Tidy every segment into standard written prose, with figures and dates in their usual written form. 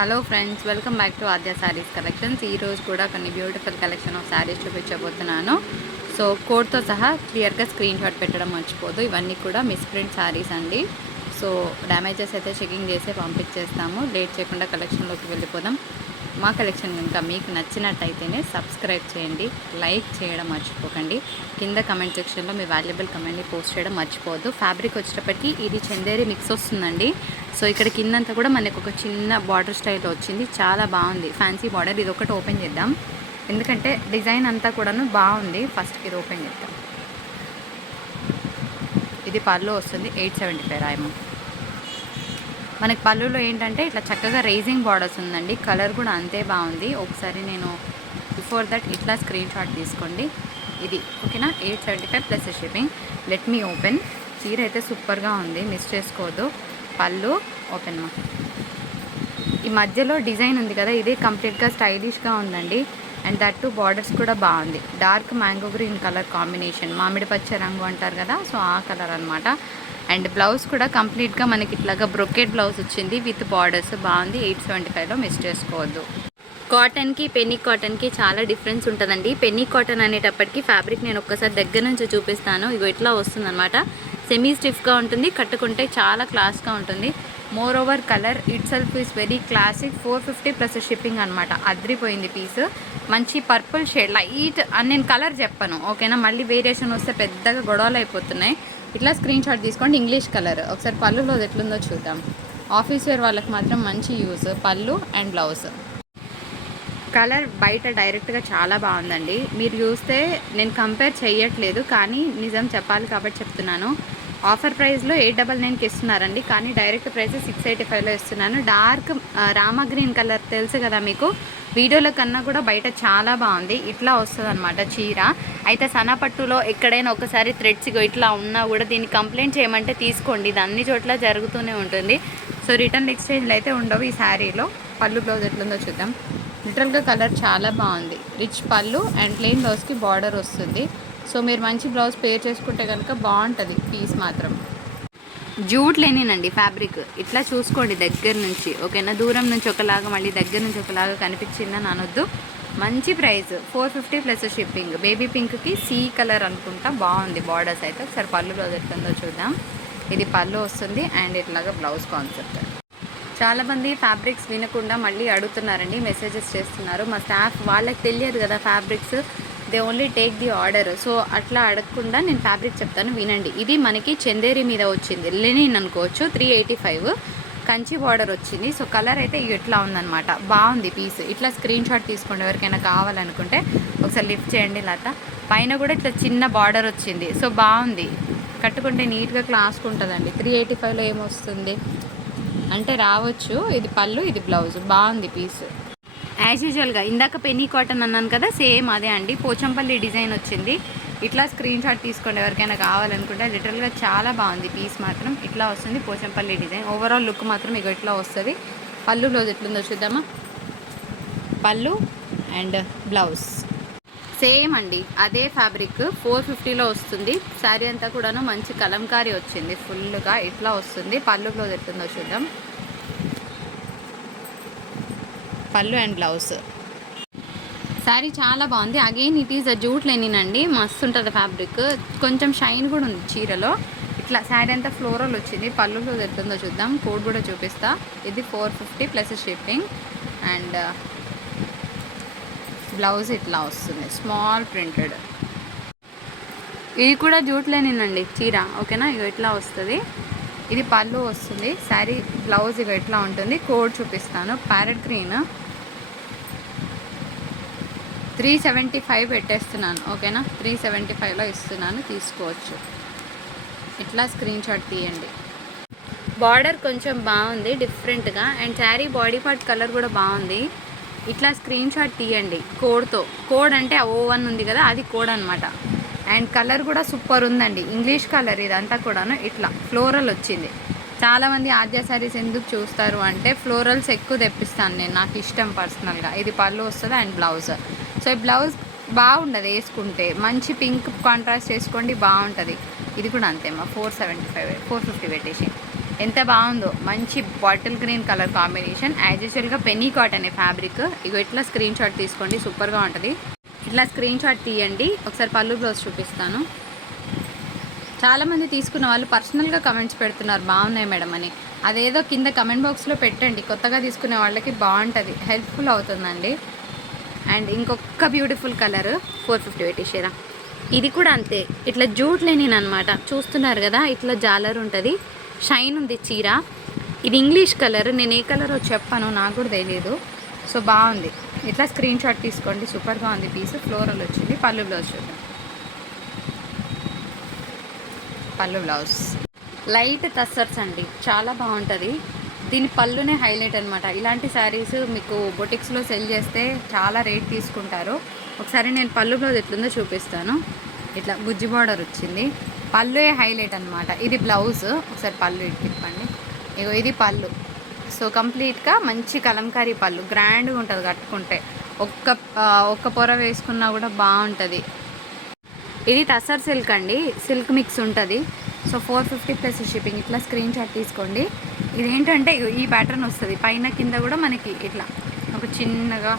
Hello friends, welcome back to Aadya saris collections. ఈరోజు కూడా కొన్ని బ్యూటిఫుల్ కలెక్షన్ ఆఫ్ శారీస్ చూపించబోతున్నాను. సో కోడ్తో సహా క్లియర్గా స్క్రీన్ షాట్ పెట్టడం మర్చిపోదు. ఇవన్నీ కూడా మిస్ప్రింట్ శారీస్ అండి. సో డ్యామేజెస్ అయితే చెకింగ్ చేసి పంపించేస్తాము. లేట్ చేయకుండా కలెక్షన్లోకి వెళ్ళిపోదాం. మా కలెక్షన్ కనుక మీకు నచ్చినట్టయితేనే సబ్స్క్రైబ్ చేయండి, లైక్ చేయడం మర్చిపోకండి. కింద కమెంట్ సెక్షన్లో మీ వాల్యుబుల్ కమెంట్ని పోస్ట్ చేయడం మర్చిపోవద్దు. ఫ్యాబ్రిక్ వచ్చేటప్పటికి ఇది చందేరి మిక్స్ వస్తుందండి. సో ఇక్కడ కిందంతా కూడా మనకు ఒక చిన్న బార్డర్ స్టైల్లో వచ్చింది, చాలా బాగుంది. Fancy border. ఇది ఒకటి ఓపెన్ చేద్దాం, ఎందుకంటే డిజైన్ అంతా కూడాను బాగుంది. ఫస్ట్కి ఇది ఓపెన్ చేద్దాం. ఇది పళ్ళు వస్తుంది 875 రాయము. మనకి పళ్ళులో ఏంటంటే ఇట్లా చక్కగా రేజింగ్ బార్డర్స్ ఉందండి. కలర్ కూడా అంతే బాగుంది. ఒకసారి నేను బిఫోర్ దట్ ఇట్లా స్క్రీన్ షాట్ తీసుకోండి. ఇది ఓకేనా. 875 plus shipping. Let me open. చీర అయితే సూపర్గా ఉంది, మిస్ చేసుకోవద్దు. పళ్ళు ఓపెన్. ఈ మధ్యలో డిజైన్ ఉంది కదా, ఇదే కంప్లీట్గా స్టైలిష్గా ఉందండి. అండ్ దట్ టు బార్డర్స్ కూడా బాగుంది. Dark mango green colour combination, మామిడి పచ్చ రంగు అంటారు కదా, సో ఆ కలర్ అనమాట. అండ్ బ్లౌజ్ కూడా కంప్లీట్గా మనకి ఇట్లాగా బ్రొకెట్ బ్లౌజ్ వచ్చింది విత్ బార్డర్స్, బాగుంది. 875లో మిస్ చేసుకోవద్దు. కాటన్కి పెన్నీ కాటన్కి చాలా డిఫరెన్స్ ఉంటుందండి. పెన్నీ కాటన్ అనేటప్పటికి ఫ్యాబ్రిక్ నేను ఒక్కసారి దగ్గర నుంచి చూపిస్తాను. ఇగో ఇట్లా వస్తుందన్నమాట. సెమీ స్టిఫ్గా ఉంటుంది, కట్టుకుంటే చాలా క్లాస్గా ఉంటుంది. More over colour it self is very classic. 450 plus shipping అనమాట. అద్రిపోయింది పీస్. మంచి పర్పుల్ షేడ్ లైట్ అని నేను కలర్ చెప్పను, ఓకేనా. మళ్ళీ వేరియేషన్ వస్తే పెద్దగా గొడవలు అయిపోతున్నాయి. ఇట్లా స్క్రీన్ షాట్ తీసుకోండి. English colour. ఒకసారి పళ్ళులో ఎట్లుందో చూద్దాం. ఆఫీస్ వేర్ వాళ్ళకి మాత్రం మంచి యూజ్. పళ్ళు అండ్ బ్లౌజ్. కలర్ బయట డైరెక్ట్గా చాలా బాగుందండి. మీరు చూస్తే నేను కంపేర్ చేయట్లేదు, కానీ నిజం చెప్పాలి కాబట్టి చెప్తున్నాను. ఆఫర్ ప్రైస్లో 899కి ఇస్తున్నారండి, కానీ డైరెక్ట్ ప్రైస్ 685లో ఇస్తున్నాను. డార్క్ రామా గ్రీన్ కలర్ తెలుసు కదా మీకు. వీడియోలో కన్నా కూడా బయట చాలా బాగుంది. ఇట్లా వస్తుంది అనమాట చీర. అయితే సన్నపట్టులో ఎక్కడైనా ఒకసారి థ్రెడ్స్ ఇట్లా ఉన్నా కూడా దీన్ని కంప్లైంట్ చేయమంటే తీసుకోండి. ఇది అన్ని చోట్ల జరుగుతూనే ఉంటుంది. సో రిటర్న్ ఎక్స్చేంజ్లు అయితే ఉండవు ఈ శారీలో. పళ్ళు బ్లౌజ్ ఎట్లుందో చూద్దాం. లిటరల్గా కలర్ చాలా బాగుంది. రిచ్ పళ్ళు అండ్ ప్లెయిన్ బ్లౌజ్కి బార్డర్ వస్తుంది. సో మీరు మంచి బ్లౌజ్ పేర్ చేసుకుంటే కనుక బాగుంటుంది పీస్ మాత్రం. జూట్ లేనినండి ఫ్యాబ్రిక్. ఇట్లా చూసుకోండి దగ్గర నుంచి, ఓకేనా. దూరం నుంచి ఒకలాగా మళ్ళీ దగ్గర నుంచి ఒకలాగా కనిపించిందని అనొద్దు. మంచి ప్రైస్ 450 ప్లస్ షిప్పింగ్. బేబీ పింక్కి సీ కలర్ అనుకుంటా, బాగుంది బార్డర్స్ అయితే. ఒకసారి పళ్ళు బ్లౌజ్ ఎట్లుందో చూద్దాం. ఇది పళ్ళు వస్తుంది అండ్ ఇట్లాగా బ్లౌజ్ కాన్సెప్ట్. చాలామంది ఫ్యాబ్రిక్స్ వినకుండా మళ్ళీ అడుగుతున్నారండి, మెసేజెస్ చేస్తున్నారు. మా స్టాఫ్ వాళ్ళకి తెలియదు కదా fabrics, they only take the order. So అట్లా అడగకుండా నేను ఫ్యాబ్రిక్ చెప్తాను, వినండి. ఇది మనకి చందేరి మీద వచ్చింది, లెనిన్ అనుకోవచ్చు. 385 కంచి బార్డర్ వచ్చింది. సో కలర్ అయితే ఇట్లా ఉందన్నమాట. బాగుంది పీస్. ఇట్లా స్క్రీన్ షాట్ తీసుకోండి ఎవరికైనా కావాలనుకుంటే. ఒకసారి లిఫ్ట్ చేయండి లత. పైన కూడా ఇట్లా చిన్న బార్డర్ వచ్చింది. సో బాగుంది, కట్టుకుంటే నీట్గా క్లాస్గా ఉంటుందండి. 385లో ఏమొస్తుంది అంటే రావచ్చు. ఇది పళ్ళు, ఇది బ్లౌజ్. బాగుంది పీస్. యాజ్ యూజువల్గా ఇందాక పెన్నీ కాటన్ అన్నాను కదా, సేమ్ అదే అండి. పోచంపల్లి డిజైన్ వచ్చింది. ఇట్లా స్క్రీన్ షాట్ తీసుకోండి ఎవరికైనా కావాలనుకుంటే. లిటరల్గా చాలా బాగుంది పీస్ మాత్రం. ఇట్లా వస్తుంది పోచంపల్లి డిజైన్. ఓవరాల్ లుక్ మాత్రం ఇక ఇట్లా వస్తుంది. పళ్ళు బ్లౌజ్ ఎట్లుందో చూద్దామా. పళ్ళు అండ్ బ్లౌజ్ సేమ్ అండి, అదే ఫ్యాబ్రిక్. 450లో వస్తుంది. శారీ అంతా కూడాను మంచి కలంకారీ వచ్చింది ఫుల్గా. ఇట్లా వస్తుంది. పళ్ళు బ్లౌజ్ ఎట్లుందో చూద్దాం. Pallu and blouse. శారీ చాలా బాగుంది. Again it is a jute లెనినండి. మస్తు ఉంటుంది ఫ్యాబ్రిక్. కొంచెం షైన్ కూడా ఉంది చీరలో. ఇట్లా శారీ అంతా ఫ్లోరల్ వచ్చింది. పళ్ళు బ్లౌజ్ ఎట్లుందో చూద్దాం. కోడ్ కూడా చూపిస్తా. ఇది 450 ప్లస్ షిప్పింగ్. అండ్ బ్లౌజ్ ఇట్లా వస్తుంది, స్మాల్ ప్రింటెడ్. ఇది కూడా జూట్ లెనినండి చీర, ఓకేనా. ఇక ఇట్లా వస్తుంది. ఇది పళ్ళు వస్తుంది. శారీ బ్లౌజ్ ఇక ఇట్లా ఉంటుంది. కోడ్ చూపిస్తాను. Parrot green. 375 పెట్టేస్తున్నాను, ఓకేనా. 375లో ఇస్తున్నాను, తీసుకోవచ్చు. ఇట్లా స్క్రీన్ షాట్ తీయండి. బార్డర్ కొంచెం బాగుంది డిఫరెంట్గా. And sari body part colour కూడా బాగుంది. ఇట్లా స్క్రీన్ షాట్ తీయండి కోడ్తో. కోడ్ అంటే O1 ఉంది కదా, అది కోడ్ అనమాట. అండ్ కలర్ కూడా సూపర్ ఉందండి. ఇంగ్లీష్ కలర్ ఇదంతా కూడాను. ఇట్లా ఫ్లోరల్ వచ్చింది. చాలామంది ఆద్య శారీస్ ఎందుకు చూస్తారు అంటే ఫ్లోరల్స్ ఎక్కువ తెప్పిస్తాను నేను, నాకు ఇష్టం పర్సనల్గా. ఇది పళ్ళు వస్తుంది అండ్ బ్లౌజ్. సో ఈ బ్లౌజ్ బాగుండదు వేసుకుంటే. మంచి పింక్ కాంట్రాస్ట్ చేసుకోండి, బాగుంటుంది. ఇది కూడా అంతేమ్మా. 475 450 పెట్టేసి. ఎంత బాగుందో, మంచి bottle green colour combination. As యూజువల్గా పెన్నీ కాటన్ అనే ఫ్యాబ్రిక్. ఇగో ఇట్లా స్క్రీన్ షాట్ తీసుకోండి, సూపర్గా ఉంటుంది. ఇట్లా స్క్రీన్ షాట్ తీయండి. ఒకసారి పళ్ళు బ్లౌజ్ చూపిస్తాను. చాలామంది తీసుకున్న వాళ్ళు పర్సనల్గా కమెంట్స్ పెడుతున్నారు బాగున్నాయి మేడం అని. అదేదో కింద కమెంట్ బాక్స్లో పెట్టండి, కొత్తగా తీసుకునే వాళ్ళకి బాగుంటుంది, హెల్ప్ఫుల్ అవుతుందండి. అండ్ ఇంకొక బ్యూటిఫుల్ కలర్ 450 పెట్టేసారా. ఇది కూడా అంతే, ఇట్లా జూట్ లెనిన్ అనమాట. చూస్తున్నారు కదా, ఇట్లా జాలర్ ఉంటుంది, షైన్ ఉంది చీర. ఇది ఇంగ్లీష్ కలర్, నేను ఏ కలరో చెప్పాను, నాకు కూడా తెలియదు. సో బాగుంది, ఇట్లా స్క్రీన్ షాట్ తీసుకోండి, సూపర్గా ఉంది పీస్. ఫ్లోరల్ వచ్చింది. పళ్ళు బ్లౌజ్ చూద్దాం. పళ్ళు బ్లౌజ్ లైట్ టస్సర్స్ అండి, చాలా బాగుంటుంది. దీని పళ్ళునే హైలైట్ అనమాట. ఇలాంటి శారీస్ మీకు బొటిక్స్లో సెల్ చేస్తే చాలా రేట్ తీసుకుంటారు. ఒకసారి నేను పళ్ళు బ్లౌజ్ ఎట్లుందో చూపిస్తాను. ఇట్లా గుజ్జి బార్డర్ వచ్చింది, పళ్ళే హైలైట్ అనమాట. ఇది బ్లౌజ్, ఒకసారి పళ్ళు ఇటు తిప్పండి. ఇగో ఇది పళ్ళు. సో కంప్లీట్గా మంచి కలంకారీ పళ్ళు, గ్రాండ్గా ఉంటుంది కట్టుకుంటే. ఒక్క పొర వేసుకున్నా కూడా బాగుంటుంది. ఇది టసర్ సిల్క్ అండి, సిల్క్ మిక్స్ ఉంటుంది. So 450 plus shipping. ఇట్లా స్క్రీన్ షాట్ తీసుకోండి. ఇదేంటంటే ఈ ప్యాటర్న్ వస్తుంది, పైన కింద కూడా మనకి ఇట్లా ఒక చిన్నగా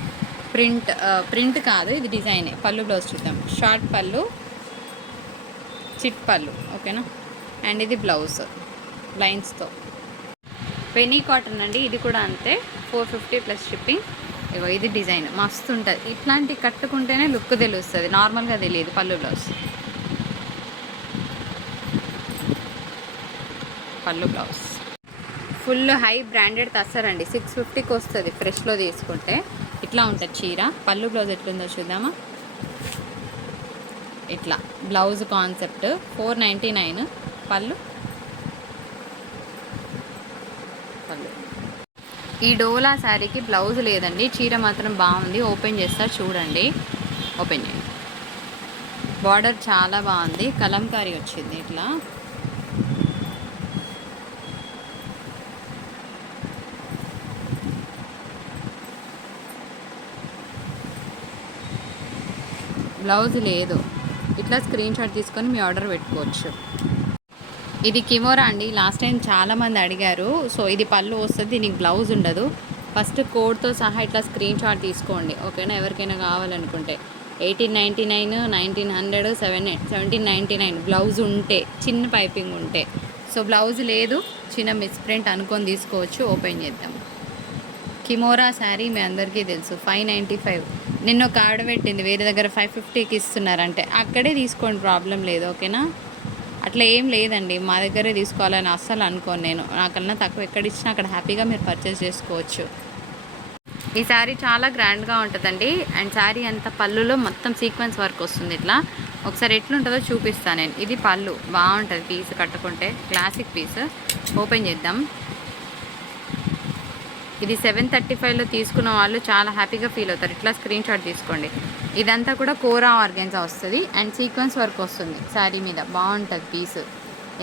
ప్రింట్ కాదు, ఇది డిజైనే. పళ్ళు బ్లౌజ్ చూద్దాం. షార్ట్ పళ్ళు, చిట్ పళ్ళు, ఓకేనా. అండ్ ఇది బ్లౌజ్ లైన్స్తో. పెనీ కాటన్ అండి, ఇది కూడా అంతే, 450 ప్లస్ షిప్పింగ్. ఇగో ఇది డిజైన్ మస్తు ఉంటుంది. ఇట్లాంటి కట్టుకుంటేనే లుక్ తెలుస్తుంది, నార్మల్గా తెలియదు. పళ్ళు బ్లౌజ్, పళ్ళు బ్లౌజ్ ఫుల్ హై బ్రాండెడ్ తస్సరండి. 650కి వస్తుంది ఫ్రెష్లో తీసుకుంటే. ఇట్లా ఉంటుంది చీర. పళ్ళు బ్లౌజ్ ఎట్లుందో చూద్దామా. ఇట్లా బ్లౌజ్ కాన్సెప్ట్ 499. పళ్ళు ఈ డోలా శారీకి బ్లౌజ్ లేదండి, చీర మాత్రం బాగుంది. ఓపెన్ చేస్తా చూడండి, ఓపెన్ చేయండి. బార్డర్ చాలా బాగుంది, కలంకారీ వచ్చింది. ఇట్లా బ్లౌజ్ లేదు. ఇట్లా స్క్రీన్ షాట్ తీసుకొని మీ ఆర్డర్ పెట్టుకోవచ్చు. ఇది కిమోరా అండి, లాస్ట్ టైం చాలామంది అడిగారు. సో ఇది పళ్ళు వస్తుంది, దీనికి బ్లౌజ్ ఉండదు. ఫస్ట్ కోడ్తో సహా ఇట్లా స్క్రీన్ షాట్ తీసుకోండి, ఓకేనా. ఎవరికైనా కావాలనుకుంటే 1899, 1900, 1799 బ్లౌజ్ ఉంటే, చిన్న పైపింగ్ ఉంటే. సో బ్లౌజ్ లేదు, చిన్న మిస్ప్రింట్ అనుకొని తీసుకోవచ్చు. ఓపెన్ చేద్దాం. కిమోరా శారీ మీ అందరికీ తెలుసు, 595. నిన్న ఒక ఆర్డర్ పెట్టింది, వేరే దగ్గర 550కి ఇస్తున్నారంటే అక్కడే తీసుకోండి, ప్రాబ్లం లేదు, ఓకేనా. అట్లా ఏం లేదండి, మా దగ్గరే తీసుకోవాలని అస్సలు అనుకోను నేను. నాకన్నా తక్కువ ఎక్కడ ఇచ్చినా అక్కడ హ్యాపీగా మీరు పర్చేస్ చేసుకోవచ్చు. ఈ శారీ చాలా గ్రాండ్గా ఉంటుందండి. అండ్ శారీ అంతా పళ్ళులో మొత్తం సీక్వెన్స్ వర్క్ వస్తుంది. ఇట్లా ఒకసారి ఎట్లుంటుందో చూపిస్తాను నేను. ఇది పళ్ళు బాగుంటుంది, పీస్ కట్టుకుంటే క్లాసిక్ పీస్. ఓపెన్ చేద్దాం. ఇది 735లో తీసుకున్న వాళ్ళు చాలా హ్యాపీగా ఫీల్ అవుతారు. ఇట్లా స్క్రీన్ షాట్ తీసుకోండి. ఇదంతా కూడా కోరా ఆర్గెన్జా వస్తుంది అండ్ సీక్వెన్స్ వర్క్ వస్తుంది శారీ మీద. బాగుంటుంది పీస్,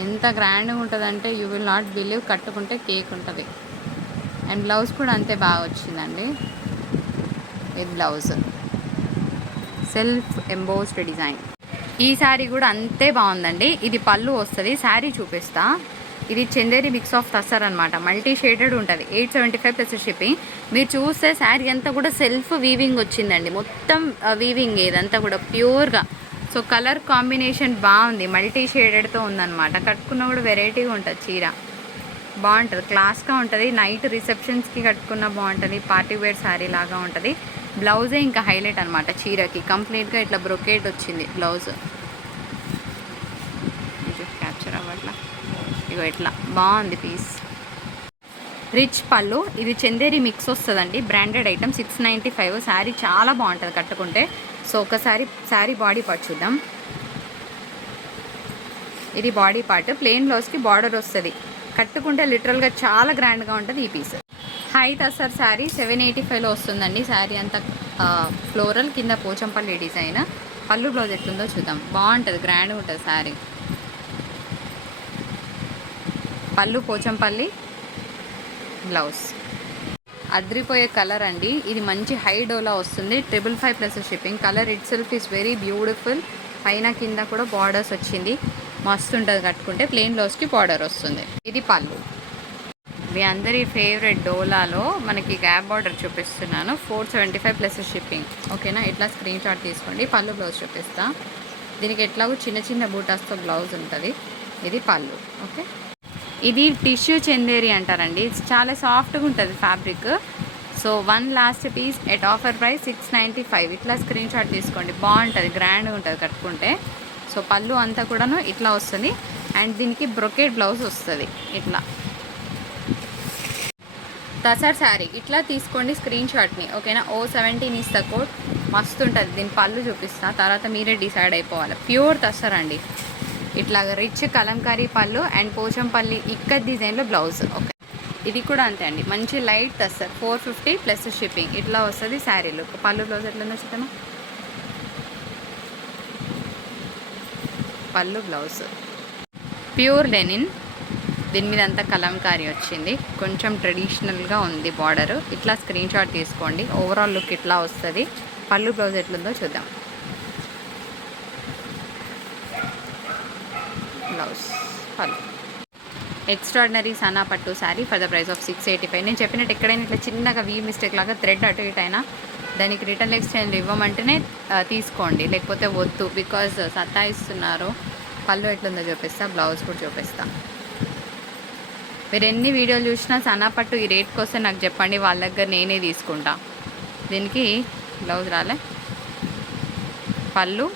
ఎంత గ్రాండ్గా ఉంటుందంటే యూ విల్ నాట్ బిలీవ్. కట్టుకుంటే కేక్ ఉంటుంది. అండ్ బ్లౌజ్ కూడా అంతే బాగా వచ్చిందండి. ఇది బ్లౌజ్ సెల్ఫ్ ఎంబోస్డ్ డిజైన్. ఈ శారీ కూడా అంతే బాగుందండి. ఇది పళ్ళు వస్తుంది. శారీ చూపిస్తా. ఇది చందేరి మిక్స్ ఆఫ్ తస్సర్ అనమాట, మల్టీ షేడెడ్ ఉంటుంది. 875 ప్లస్ షిప్పింగ్. మీరు చూస్తే శారీ అంతా కూడా సెల్ఫ్ వీవింగ్ వచ్చిందండి, మొత్తం వీవింగ్, ఇదంతా కూడా ప్యూర్గా. సో కలర్ కాంబినేషన్ బాగుంది, మల్టీ షేడెడ్తో ఉందన్నమాట. కట్టుకున్న కూడా వెరైటీగా ఉంటుంది చీర, బాగుంటుంది, క్లాస్గా ఉంటుంది. నైట్ రిసెప్షన్స్కి కట్టుకున్న బాగుంటుంది, పార్టీ వేర్ శారీ లాగా ఉంటుంది. బ్లౌజే ఇంకా హైలైట్ అనమాట చీరకి. కంప్లీట్గా ఇట్లా బ్రొకేట్ వచ్చింది బ్లౌజ్. క్యాప్చర్ అవ్వట్లా, ఇగో ఇట్లా బాగుంది పీస్. రిచ్ పళ్ళు. ఇది చందేరి మిక్స్ వస్తుందండి, బ్రాండెడ్ ఐటమ్. 695. శారీ చాలా బాగుంటుంది కట్టుకుంటే. సో ఒకసారి శారీ బాడీ పార్ట్ చూద్దాం. ఇది బాడీ పార్ట్. ప్లెయిన్ బ్లౌజ్కి బార్డర్ వస్తుంది. కట్టుకుంటే లిటరల్గా చాలా గ్రాండ్గా ఉంటుంది ఈ పీస్. హై తసర్ శారీ 785లో వస్తుందండి. శారీ అంతా ఫ్లోరల్, కింద పోచంపల్లి డిజైన్. పళ్ళు బ్లౌజ్ ఎట్లుందో చూద్దాం. బాగుంటుంది, గ్రాండ్గా ఉంటుంది శారీ. పళ్ళు పోచంపల్లి, బ్లౌజ్ అద్రిపోయే కలర్ అండి. ఇది మంచి హై డోలా వస్తుంది. 555 plus shipping. Colour it self is very beautiful. పైన కింద కూడా బార్డర్స్ వచ్చింది, మస్తు ఉంటుంది కట్టుకుంటే. ప్లెయిన్ బ్లౌజ్కి బార్డర్ వస్తుంది. ఇది పళ్ళు. 695 plus shipping. 555 plus shipping. Colour it self is very beautiful. పైన కింద కూడా బార్డర్స్ వచ్చింది, మస్తు ఉంటుంది కట్టుకుంటే. ప్లెయిన్ బ్లౌజ్కి బార్డర్ వస్తుంది. ఇది పళ్ళు. మీ అందరి ఫేవరెట్ డోలాలో మనకి గ్యాప్ బార్డర్ చూపిస్తున్నాను. 475 ప్లస్ షిప్పింగ్. ఓకేనా, ఇట్లా స్క్రీన్ షాట్ తీసుకోండి. పళ్ళు బ్లౌజ్ చూపిస్తా. దీనికి ఎట్లాగో చిన్న చిన్న బూటాస్తో బ్లౌజ్ ఉంటుంది. ఇది పళ్ళు. ఓకే, ఇది టిష్యూ చందేరి అంటారండి. చాలా సాఫ్ట్గా ఉంటుంది fabric. So one last piece at offer price 695. ఇట్లా స్క్రీన్ షాట్ తీసుకోండి. బాగుంటుంది, గ్రాండ్గా ఉంటుంది కట్టుకుంటే. సో పళ్ళు అంతా కూడాను ఇట్లా వస్తుంది. అండ్ దీనికి బ్రొకెట్ బ్లౌజ్ వస్తుంది ఇట్లా. టసర్ శారీ ఇట్లా తీసుకోండి స్క్రీన్ షాట్ని. ఓకేనా, O17 ఇస్ ద కోడ్. మస్తు ఉంటుంది. దీని పళ్ళు చూపిస్తా, తర్వాత మీరే డిసైడ్ అయిపోవాలి. ప్యూర్ టసర్ అండి. ఇట్లాగ రిచ్ కలంకారీ పళ్ళు అండ్ పోచంపల్లి ఇక్కత్ డిజైన్లో బ్లౌజ్. ఓకే, ఇది కూడా అంతే అండి. మంచి లైట్ టసర్. 450 plus shipping. ఇట్లా వస్తుంది శారీలు. పళ్ళు బ్లౌజ్ ఎట్లా నచ్చుతాను. పళ్ళు బ్లౌజ్ ప్యూర్ లెనిన్. దీని మీద అంతా కలంకారీ వచ్చింది. కొంచెం ట్రెడిషనల్గా ఉంది బార్డరు. ఇట్లా స్క్రీన్ షాట్ తీసుకోండి. ఓవరాల్ లుక్ ఇట్లా వస్తుంది. పళ్ళు బ్లౌజ్ ఎట్లుందో చూద్దాం. బ్లౌజ్ పళ్ళు. ఎక్స్ట్రాడినరీ సనా పట్టు sari for the price of 685. నేను చెప్పినట్టు ఎక్కడైనా ఇట్లా చిన్నగా వీ మిస్టేక్ లాగా థ్రెడ్ అటు ఇటు అయినా దానికి రిటర్న్ ఎక్స్చేంజ్ ఇవ్వమంటేనే తీసుకోండి, లేకపోతే వద్దు. బికాజ్ సతాయిస్తున్నారు. పళ్ళు ఎట్లుందో చూపిస్తా, బ్లౌజ్ కూడా చూపిస్తా. మీరు ఎన్ని వీడియోలు చూసినా సనా పట్టు ఈ రేట్కి వస్తే నాకు చెప్పండి, వాళ్ళ దగ్గర నేనే తీసుకుంటా. దీనికి బ్లౌజ్ రాలే, పళ్ళు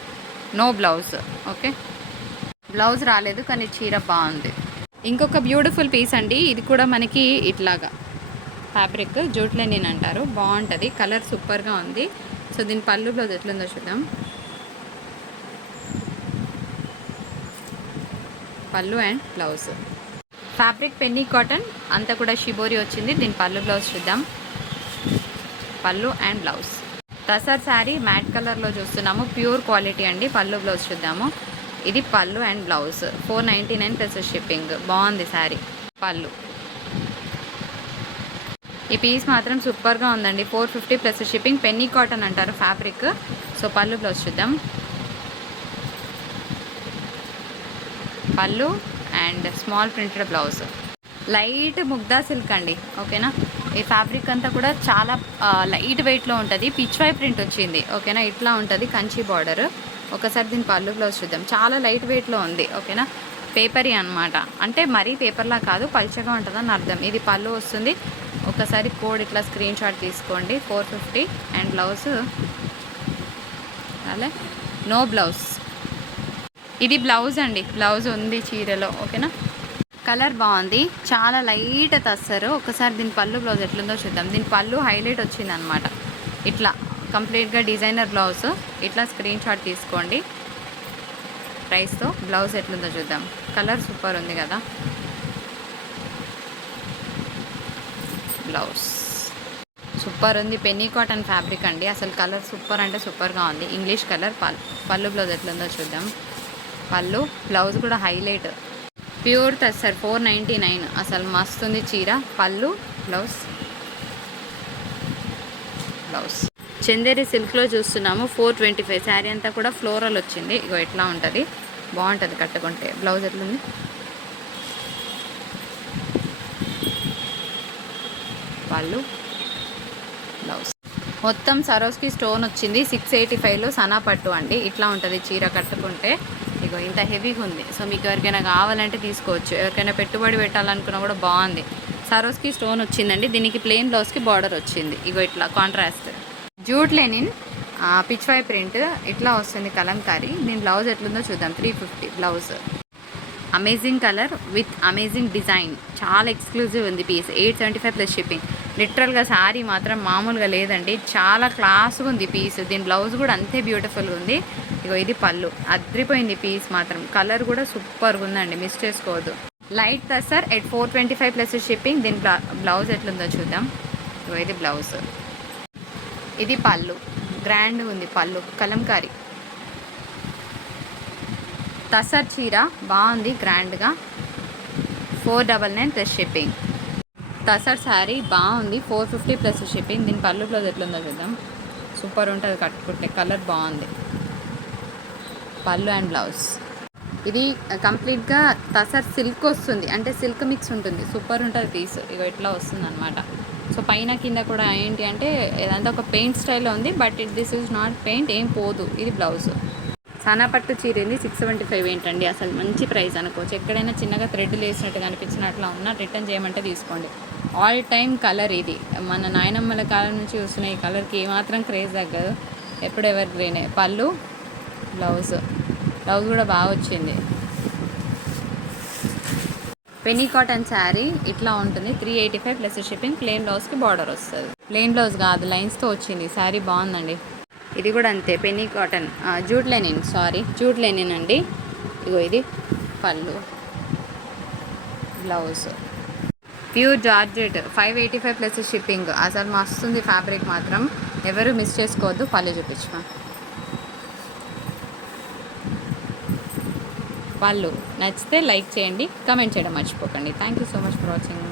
నో బ్లౌజ్. ఓకే, బ్లౌజ్ రాలేదు కానీ చీర బాగుంది. ఇంకొక బ్యూటిఫుల్ పీస్ అండి. ఇది కూడా మనకి ఇట్లాగా ఫ్యాబ్రిక్ జూట్ లెనిన్ అంటారు. బాగుంటుంది, కలర్ సూపర్గా ఉంది. సో దీని పళ్ళు బ్లౌజ్ ఎట్లుందో చూద్దాం. Pallu and blouse. Fabric penny cotton అంతా కూడా షిబోరి వచ్చింది. దీని పళ్ళు బ్లౌజ్ చూద్దాం. Pallu and blouse. Tussar sari matte కలర్లో చూస్తున్నాము. ప్యూర్ క్వాలిటీ అండి. పళ్ళు బ్లౌజ్ చూద్దాము. ఇది పళ్ళు అండ్ బ్లౌజ్. 499 plus shipping. బాగుంది శారీ. పళ్ళు. ఈ పీస్ మాత్రం సూపర్గా ఉందండి. 450 ప్లస్ షిప్పింగ్. పెన్నీ కాటన్ అంటారు ఫ్యాబ్రిక్. సో పళ్ళు బ్లౌజ్ చూద్దాం. Pallu and small printed blouse. Light Mugdha silk అండి. ఓకేనా, ఈ ఫ్యాబ్రిక్ అంతా కూడా చాలా లైట్ వెయిట్లో ఉంటుంది. పిచ్వై ప్రింట్ వచ్చింది. ఓకేనా, ఇట్లా ఉంటుంది కంచి బార్డర్. ఒకసారి దీని పళ్ళు బ్లౌజ్ చూద్దాం. చాలా లైట్ వెయిట్లో ఉంది. ఓకేనా, పేపరీ అనమాట. అంటే మరీ పేపర్లా కాదు, పల్చగా ఉంటుందని అర్థం. ఇది పళ్ళు వస్తుంది. ఒకసారి కోడ్ ఇట్లా స్క్రీన్ షాట్ తీసుకోండి. 450 అండ్ బ్లౌజ్ అలా నో బ్లౌజ్. ఇది బ్లౌజ్ అండి. బ్లౌజ్ ఉంది చీరలో. ఓకేనా, కలర్ బాగుంది, చాలా లైట్ తస్సరు. ఒకసారి దీని పళ్ళు బ్లౌజ్ ఎట్లుందో చూద్దాం. దీని పళ్ళు హైలైట్ వచ్చింది అనమాట. ఇట్లా కంప్లీట్గా డిజైనర్ బ్లౌజ్. ఇట్లా స్క్రీన్ షాట్ తీసుకోండి ప్రైస్తో. బ్లౌజ్ ఎట్లుందో చూద్దాం. కలర్ సూపర్ ఉంది కదా. బ్లౌజ్ సూపర్ ఉంది. పెన్నీ కాటన్ ఫ్యాబ్రిక్ అండి. అసలు కలర్ సూపర్ అంటే సూపర్గా ఉంది. English colour. పళ్ళు బ్లౌజ్ ఎట్లుందో చూద్దాం. పళ్ళు బ్లౌజ్ కూడా హైలైట్. ప్యూర్ టస్సర్ 499. అసలు మస్తు ఉంది చీర. పళ్ళు బ్లౌజ్. బ్లౌజ్ చందేరి సిల్క్లో చూస్తున్నాము. 425. శారీ అంతా కూడా ఫ్లోరల్ వచ్చింది. ఇగో ఎట్లా ఉంటుంది, బాగుంటుంది కట్టుకుంటే. బ్లౌజ్ ఎట్లుంది. పళ్ళు బ్లౌజ్. మొత్తం సరోస్కి స్టోన్ వచ్చింది. 685లో సనా పట్టు అండి. ఇట్లా ఉంటుంది చీర కట్టుకుంటే. ఇగో ఇంత హెవీగా ఉంది. సో మీకు ఎవరికైనా కావాలంటే తీసుకోవచ్చు. ఎవరికైనా పెట్టుబడి పెట్టాలనుకున్నా కూడా బాగుంది. సరోస్కి స్టోన్ వచ్చిందండి. దీనికి ప్లెయిన్ బ్లౌజ్కి బార్డర్ వచ్చింది. ఇగో ఇట్లా contrast. Jute Lenin Pichwai print ఇట్లా వస్తుంది కలంకారీ. దీని బ్లౌజ్ ఎట్లుందో చూద్దాం. 350 blouse. Amazing colour with amazing design. చాలా ఎక్స్క్లూజివ్ ఉంది పీస్. 875 plus shipping. లిటరల్గా శారీ మాత్రం మామూలుగా లేదండి. చాలా క్లాస్గా ఉంది పీస్. దీని బ్లౌజ్ కూడా అంతే బ్యూటిఫుల్గా ఉంది. ఇగో ఇది పళ్ళు. అద్రిపోయింది పీస్ మాత్రం. కలర్ కూడా సూపర్గా ఉందండి, మిస్ చేసుకోవద్దు. Light tussar at 425 plus shipping. దీని బ్లౌజ్ ఎట్లుందో చూద్దాం. ఇగో ఇది బ్లౌజ్. ఇది పళ్ళు. గ్రాండ్గా ఉంది పళ్ళు. కలంకారీ టసర్ చీర బాగుంది, గ్రాండ్గా. 499 ప్లస్ షిప్పింగ్. టసర్ శారీ బాగుంది. 450 ప్లస్ షిప్పింగ్. దీని పళ్ళు బ్లౌజ్ ఎట్లుందో చూద్దాం. సూపర్ ఉంటుంది కట్టుకుంటే. కలర్ బాగుంది. పళ్ళు అండ్ బ్లౌజ్. ఇది కంప్లీట్గా తసర్ సిల్క్ వస్తుంది, అంటే సిల్క్ మిక్స్ ఉంటుంది, సూపర్ ఉంటుంది పీస్. ఇగో ఇట్లా వస్తుంది అనమాట. సో పైన కింద కూడా ఏంటి అంటే ఇదంతా ఒక పెయింట్ స్టైల్లో ఉంది, but this is not paint, ఏం పోదు. ఇది బ్లౌజ్. సన్నపట్టు చీర ఏంది 675 ఏంటండి, అసలు మంచి ప్రైస్ అనుకోవచ్చు. ఎక్కడైనా చిన్నగా థ్రెడ్ లేసినట్టు కనిపించినట్లా ఉన్నా రిటర్న్ చేయమంటే తీసుకోండి. ఆల్ టైమ్ కలర్ ఇది, మన నాయనమ్మల కాలం నుంచి వస్తున్న ఈ కలర్కి ఏమాత్రం క్రేజ్ తగ్గదు, ఎప్పుడు ఎవర్ గ్రీనే. పళ్ళు, బ్లౌజ్ కూడా బాగా వచ్చింది. పెనీ కాటన్ శారీ ఇట్లా ఉంటుంది, 385 ప్లస్ షిప్పింగ్. ప్లెయిన్ బ్లౌజ్కి బార్డర్ వస్తుంది. ప్లెయిన్ బ్లౌజ్ కాదు, లైన్స్తో వచ్చింది. శారీ బాగుందండి. ఇది కూడా అంతే, పెనీ కాటన్, జూట్ లెనిన్ అండి. ఇగో ఇది పళ్ళు, blouse pure georgette, 585 plus shipping. అసలు మస్తుంది ఫ్యాబ్రిక్ మాత్రం, ఎవరు మిస్ చేసుకోవద్దు. పళ్ళు చూపించమా. వాళ్ళు నచ్చితే లైక్ చేయండి, కమెంట్ చేయడం మర్చిపోకండి. Thank you so much for watching.